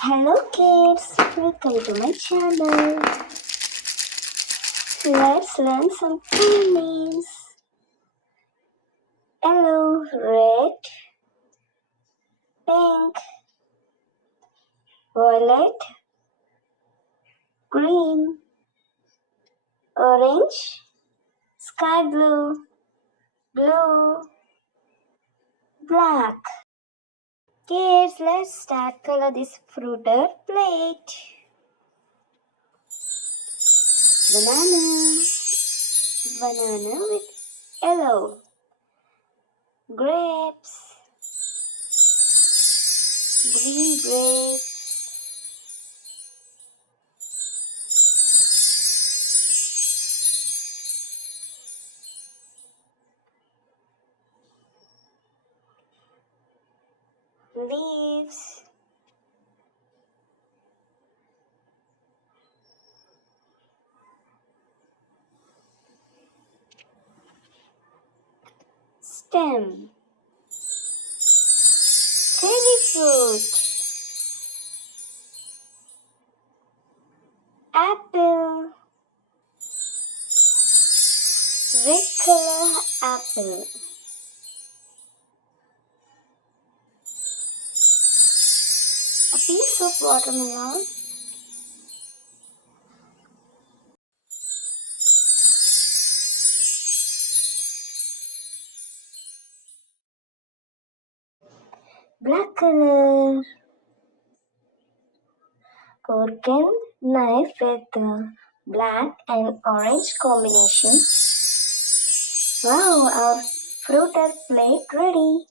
Hello kids, welcome to my channel. Let's learn some cool names. Yellow, red, pink, violet, green, orange, sky blue, blue, black. Kids, let's start color this fruiter plate. Banana, banana with yellow. Grapes, green grapes. Leaves, stem, cherry fruit, apple, red color apple, a piece of watermelon, black color, fork and knife with the black and orange combination. Wow, our fruit are plate ready.